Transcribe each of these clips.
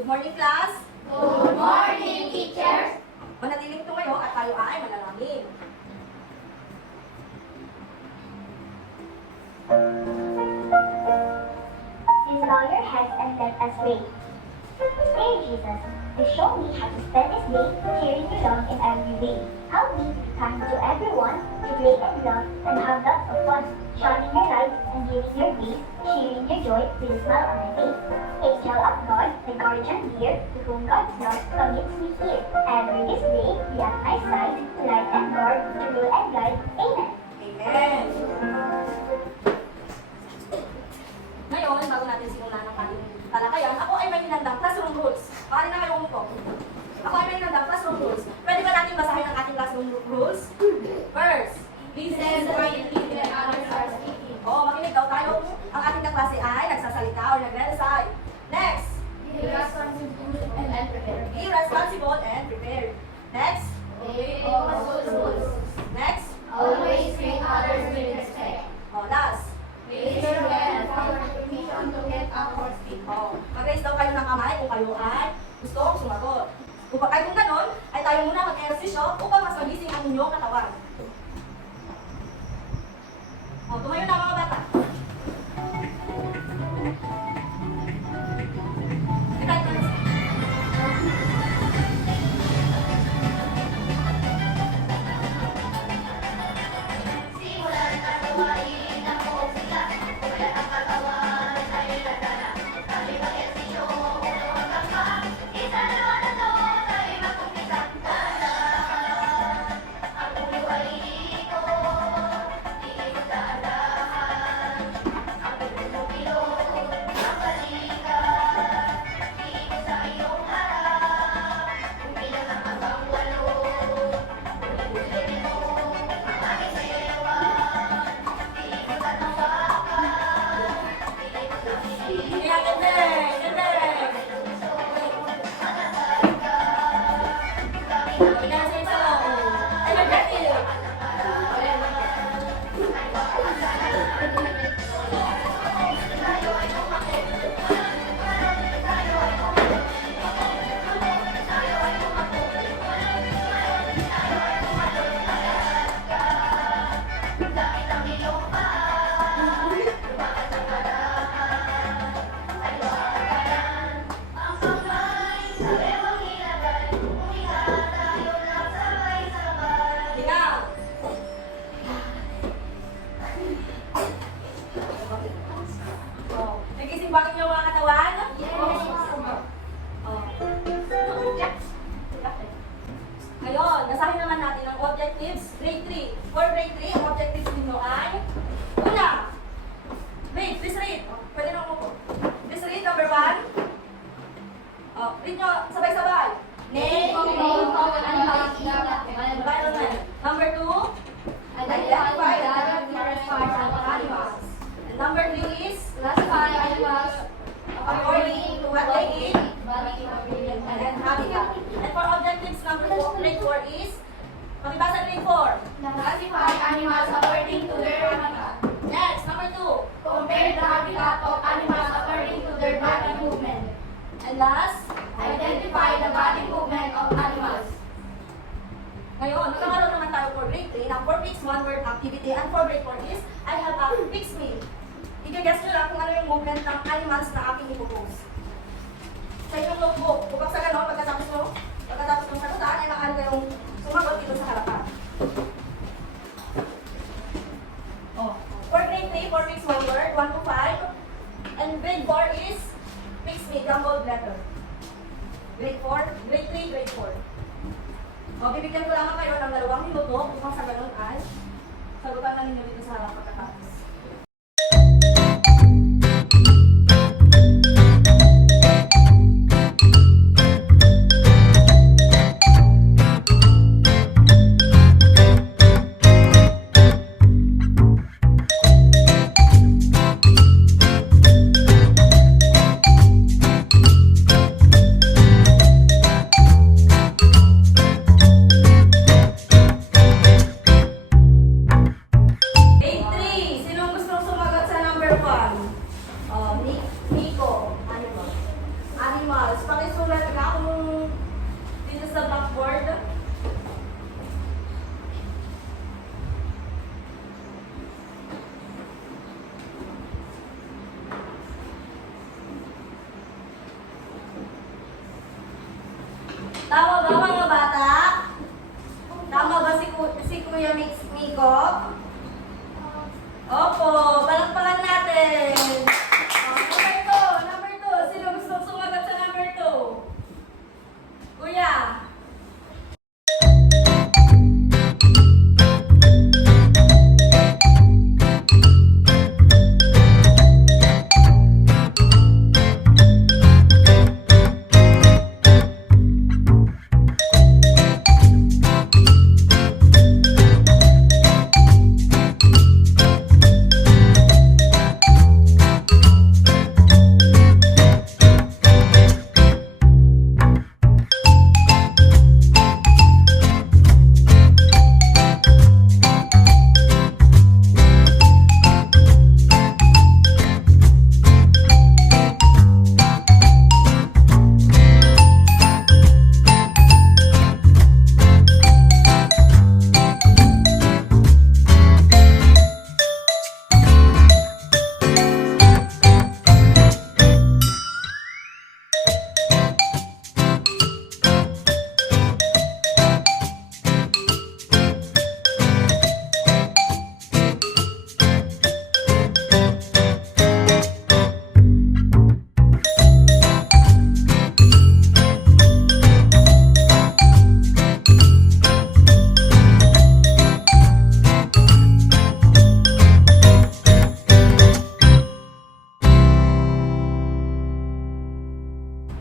Good morning, class! Good morning, teachers! Manatiling tumayo at tayo ay manalangin. Please bow your heads and let us pray. Dear Jesus, you show me how to spend this day cheering you love in every way. Help me to be kind to everyone, to play and love, and have lots of fun, shining your light and giving your peace, sharing your joy with a smile on my face. Angel of God, my guardian dear, to whom God's love commits me here. Every this day, be at my side, to light and guard, to rule and guide. Amen. Amen! Ngayon, bago natin simulan ang ating talakayan, ako ay may hinandang classroom rules. Maaari na kayo umupo. Ako ay may hinandang classroom rules. Pwede ba natin basahin ang ating classroom rules? First, Listen quietly when others are speaking. makinig daw tayo kung ang ating kaklase ay nagsasalita o nagre-recite. Next, Be responsible and prepared. be responsible and prepared. Next, Obey all rules. next, Always treat others with respect. last. Raise your hand for permission to get up or speak. Mag-raise daw kayo ng kamay kung kayo ay gustong sumagot. Kung ganon, ay tayo muna mag-ehersisyo upang mas magising ang inyong katawan. Tumayo na mga bata. Simulan at gawain ang buong sila. Wala ang katawan ay ladana. Kami mag-ehersisyo, ulo hanggang paa. Isa, dalawa, tatlo, tayo mag-umpisa. Dahan-dahan, ang ulo ay iikot. Iikot dahan-dahan. Ang bilog-bilog, ang balikat. Iikot sa iyong harap. Kung bilang ang hanggang 8. Ulit-ulitin mo ang aming sayawan. Iikot at ang bakal. Iikot ang hilig. Kaya gandeng! Gandeng! Inasin sa loob. Ay, mag-gatil! Dahil ang iyong paa, lumakad ng madahan. Ay lumakad ang kamay, sa bewang ilagay. Umiha tayo lang sabay-sabay. Ikaw! Nagisimbangin niyo mga katawan? Ngayon, nasahin naman natin ang objectives, grade 3. For grade 3, ang objectives ninyo ay una, read, please read. Pwede na umupo. Please read, number 1. Read nyo, sabay-sabay. Name of animals in the Environment. Number 2, Identify the different parts of animals. and number 3 is Classify animals according to what they eat body component, and habitat. And for objectives number 4, grade 4 is, pakibasa grade 4. Classify animals according to their habitat. Next, number 2. Compare the habitat of animals according to their body movement. And last, Identify the body movement of animals. ngayon, nagkakaroon naman tayo for grade 3 ng 4 weeks, 1 word activity. And for grade 4 is, I have a fixed me. I-guess nyo lang kung ano yung movement ng animals na aking ipopose. Sa inyong notebook, kapag sa gano'n, pagkatapos ng sagutan, ay maaari kayong sumagot dito sa harapan. For grade 3, 4 weeks, 1 word, 1 to 5. And grade 4 is, fix me, jumbled letter. Grade 4, grade 3, grade 4. Bibigyan ko lamang kayo ng 2 minuto upang sa ganun ay sagutan na ninyo dito sa harap pagkatapos. Grade 3, animals, pakisulat na kung dito sa blackboard. Tama ba mga bata? Tama ba si Kuya Miko? Opo, palakpakan natin. Number 2. Sino gusto sumagot sa number 2? Kuya.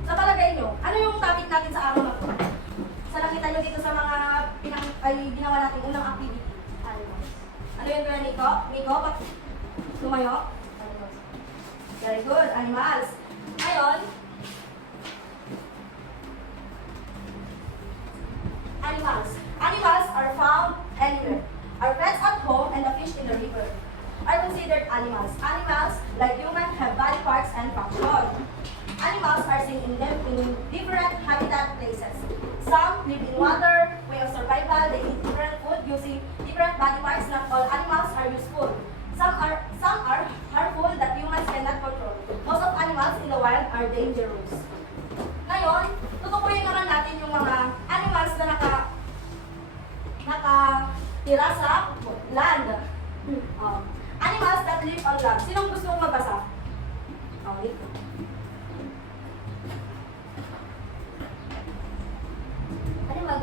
Sa palagay nyo, ano yung topic natin sa araw na to? Sa nakita nyo dito sa mga ginawa natin unang activity? Ano yung Kuya Nico? Nico, lumayo? Very good, animals. Ngayon, animals. Animals are found anywhere. Our pets at home and the fish in the river are considered animals. Animals, like humans, have body parts and function. Animals are seen in different habitat places. Some live in water, way of survival, they eat different food using different body parts. Not all animals are useful. Some are harmful that humans cannot control. Most of animals in the wild are dangerous. Ngayon, tutukuyin naman natin yung mga animals na nakatira sa land. Animals that live on land. Sinong gusto mong magbasa? Okay. Animals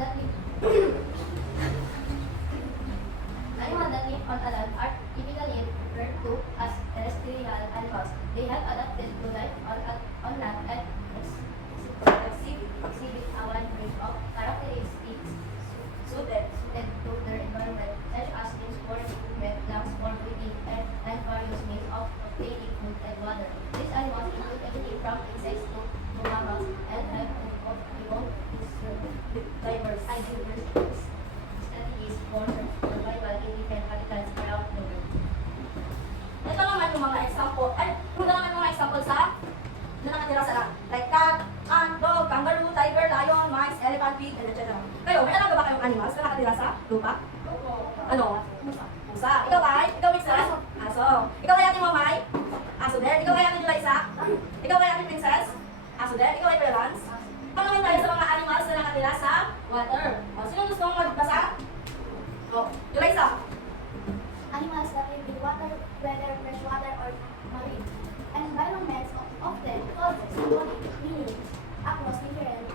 that live on a land are typically referred to as terrestrial animals. They have adapted to life on land and exhibit a wide range of characteristics suited to their environment, such as limbs for movement, lungs for breathing, and various means of obtaining food and water. These animals include everything from insects to mammals and have evolved diverse strategies for survival in different habitats around the world. Ito naman yung mga example. Ito naman yung mga example sa na nakatira sa land. Like cat, ant, dog, kangaroo, tiger, lion, mice, elephant, pig, and etc. Kayo, may alam ba kayong animals na nakatira sa lupa? Ano? Pusa. Ikaw ay? Ikaw Mixas? Aso. Ikaw ay Ate Mamay? Aso din. Ikaw ay Ate Julaysa? Ikaw ay Ate Princess? Aso din. Ikaw ay Perlance? Pangawin tayo sa mga animals na nakatira sa water. O, sino gusto mong magbasa? O, Julaysa. Animals that live in water, whether freshwater or marine. Environments often causes meaning across different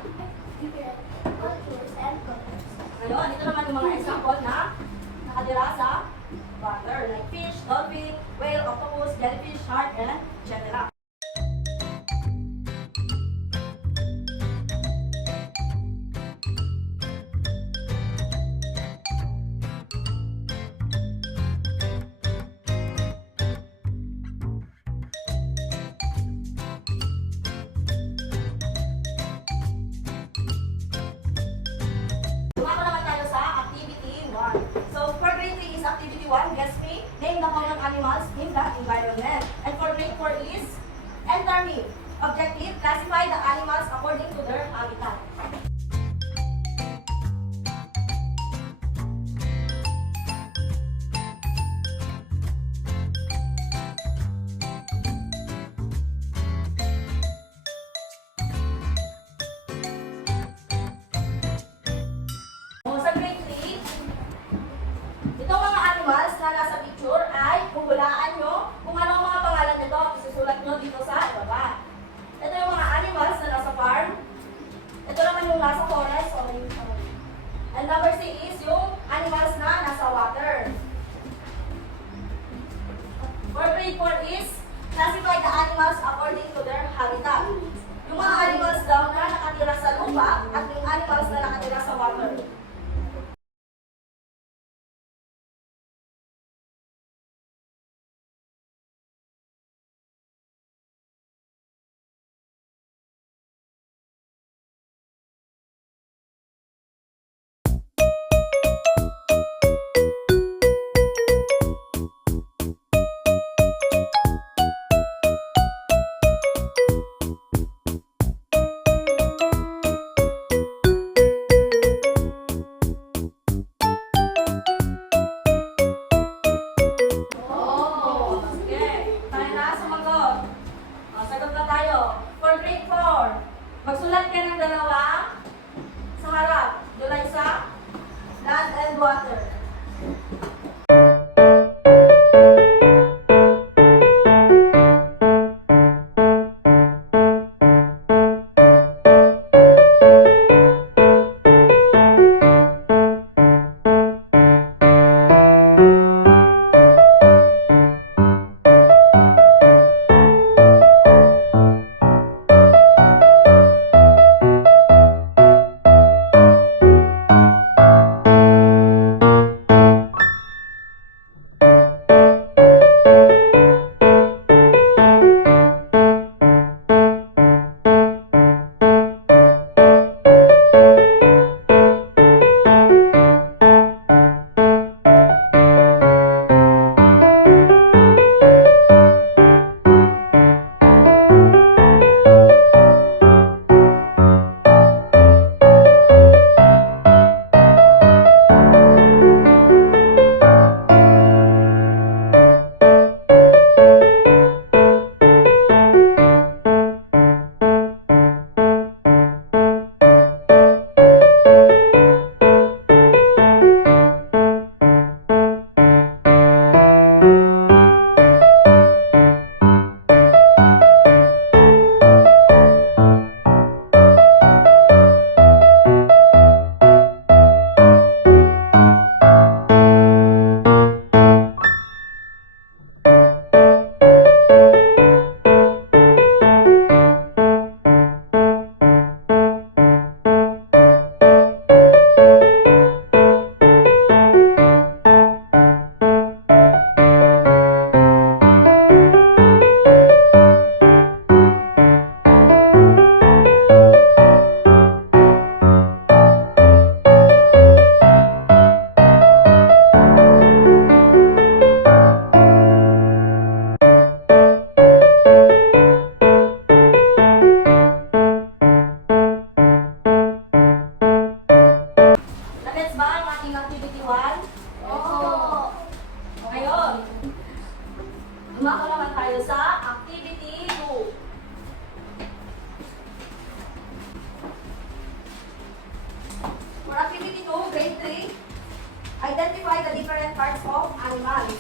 cultures and cultures. Ngayon, ito naman yung mga example na nakatira sa water. Like fish, dolphin, whale, octopus, jellyfish, shark, and etc. Sumama naman tayo sa activity 1. So, for grade 3 is activity 1, guess me, name the common animals in the environment. And for grade 4 is enter me. Objective, classify the animals according to their habitat. O, sa grade 3, itong mga animals na nasa picture ay huhulaan nyo kung ano ang mga pangalan nito. Isusulat nyo dito sa ibaba. Ito yung mga animals na nasa farm. Ito naman yung nasa forest. And number C is yung animals na nasa water. For grade 4 is classify the animals according to their habitat. Yung mga animals daw na nakatira sa lupa at yung animals na nakatira sa water. Oh, sige. Tayo na sumagot. Sagot na tayo. For grade 4, magsulat ka ng dalawa sa harap. Doon isa, land and water. Nagets ba ang ating activity 1? Oo. Ngayon, dumako naman tayo sa activity 2. For activity 2, grade 3, identify the different parts of animals.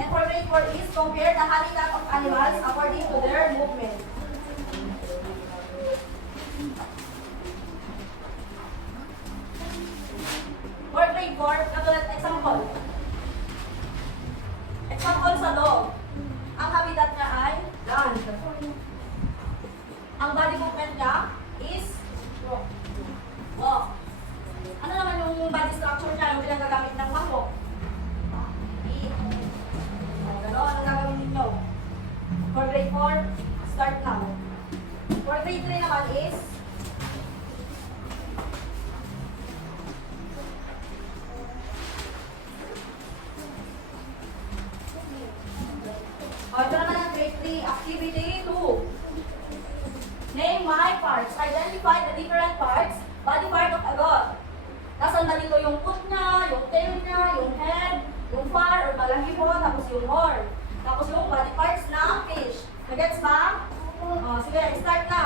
And for grade 4 is compare the habitat of animals according to their movement. For grade 4, katulad example. Example sa dog. Ang habitat niya ay land. Ang body movement niya is walk. Ano naman yung body structure niya, yung pinagagamit ng mango? Eat. Gano'n, ano gagawin ninyo? For grade 4, start now. For grade 3 naman is ito naman ang grade 3, activity 2. identify the different parts, body part of a god. Nasaan ba dito yung foot niya, yung tail niya, yung head, yung far or balahibo, tapos yung horn. Tapos yung body parts ng fish. Nagets ba? Sige, start na.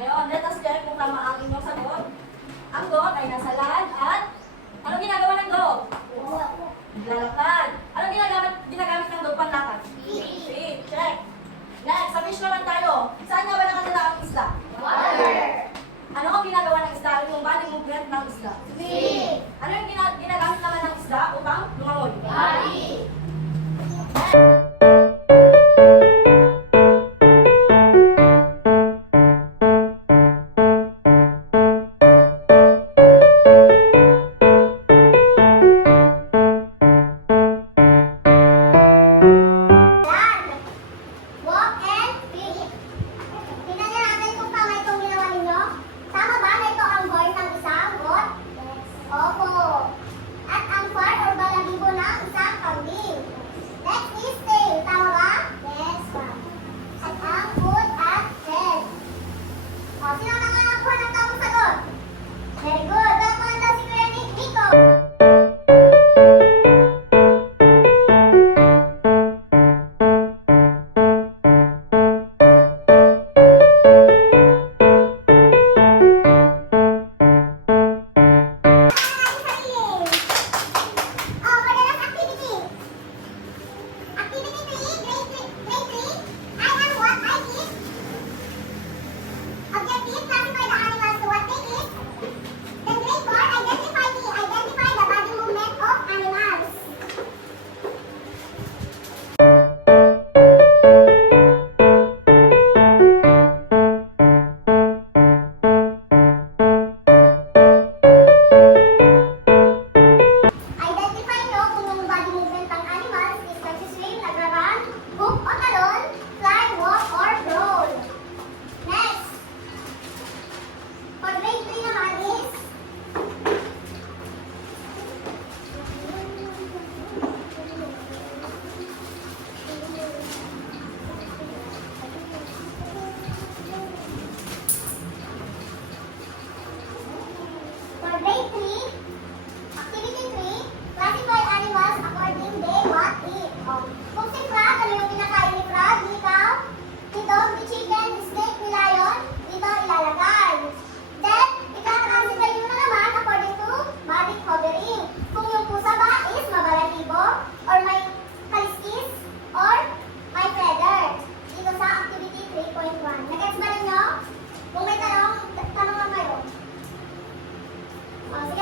Ngayon, let us check kung tama ang inyong sagot. Ang dog ay nasa land at anong ginagawa ng dog? Lalakad. Anong ginagamit ng dog panlakad? Feet. Check. Next, sa fish naman tayo. Saan nga ba nakatira ang isda? Ano ang ginagawa ng isda? Ano yung body movement ng isda? Ano yung ginagamit naman ng isda upang lumangoy? Walk and breathe. Tingnan niyo natin kung tama itong ginawa ninyo. Tama ba na ito ang horn ng isang goat? Opo. Sige